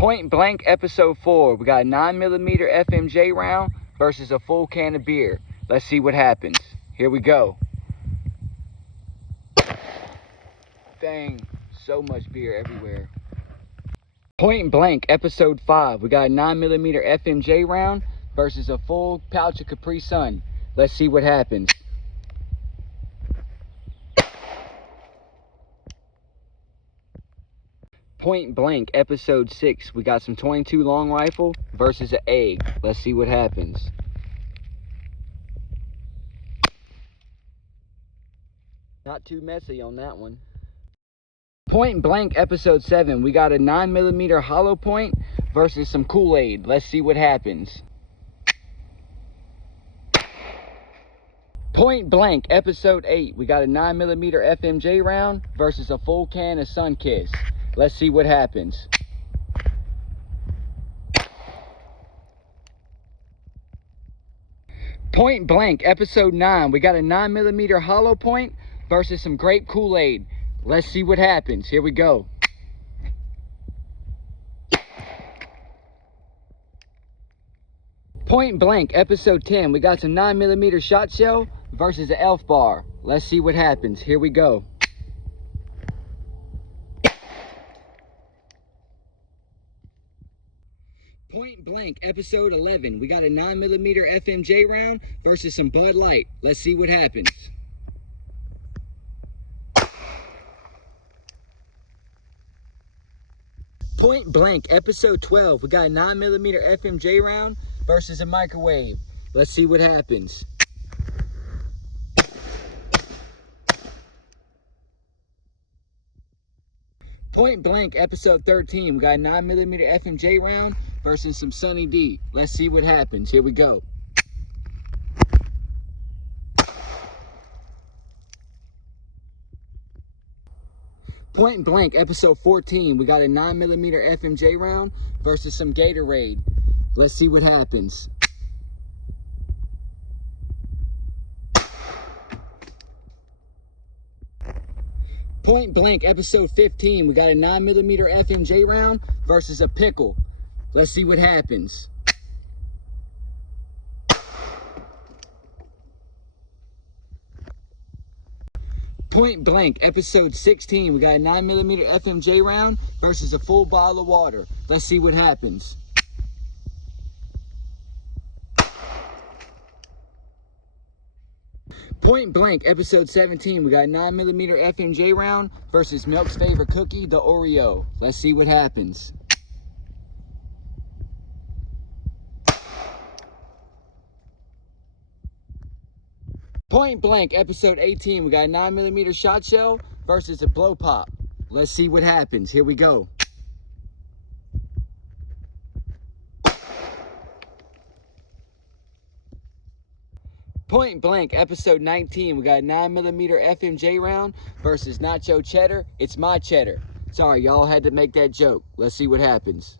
Point Blank episode 4. We got a 9mm FMJ round versus a full can of beer. Let's see what happens. Here we go. Dang, so much beer everywhere. Point Blank episode 5. We got a 9mm FMJ round versus a full pouch of Capri Sun. Let's see what happens. Point Blank episode 6. We got some 22 long rifle versus an egg. Let's see what happens. Not too messy on that one. Point Blank episode 7. We got a 9mm hollow point versus some Kool-Aid. Let's see what happens. Point Blank episode 8. We got a 9mm FMJ round versus a full can of Sunkiss. Let's see what happens. Point Blank episode 9. We got a 9mm hollow point versus some grape Kool-Aid. Let's see what happens. Here we go. Point Blank episode 10. We got some 9mm shot shell versus an Elf bar. Let's see what happens. Here we go. Point Blank episode 11. We got a 9mm FMJ round versus some Bud Light. Let's see what happens. Point Blank episode 12. We got a 9mm FMJ round versus a microwave. Let's see what happens. Point Blank episode 13. We got a 9mm FMJ round versus some Sunny D. Let's see what happens. Here we go. Point Blank episode 14. We got a 9mm FMJ round versus some Gatorade. Let's see what happens. Point Blank episode 15. We got a 9mm FMJ round versus a pickle. Let's see what happens. Point Blank episode 16. We got a 9mm FMJ round versus a full bottle of water. Let's see what happens. Point Blank episode 17. We got a 9mm FMJ round versus Milk's favorite cookie, the Oreo. Let's see what happens. Point Blank episode 18. We got a 9mm shot shell versus a blow pop. Let's see what happens. Here we go. Point Blank episode 19. We got a 9mm FMJ round versus nacho cheddar. It's my cheddar. Sorry, y'all had to make that joke. Let's see what happens.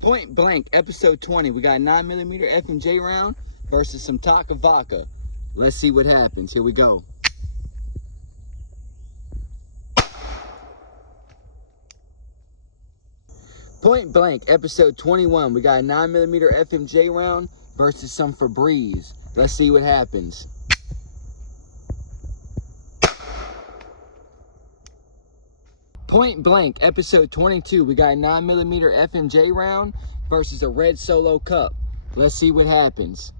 Point Blank episode 20. We got a 9mm FMJ round versus some Taka vodka. Let's see what happens. Here we go. Point Blank episode 21. We got a 9mm FMJ round versus some Febreze. Let's see what happens. Point Blank episode 22. We got a 9mm FMJ round versus a red Solo cup. Let's see what happens.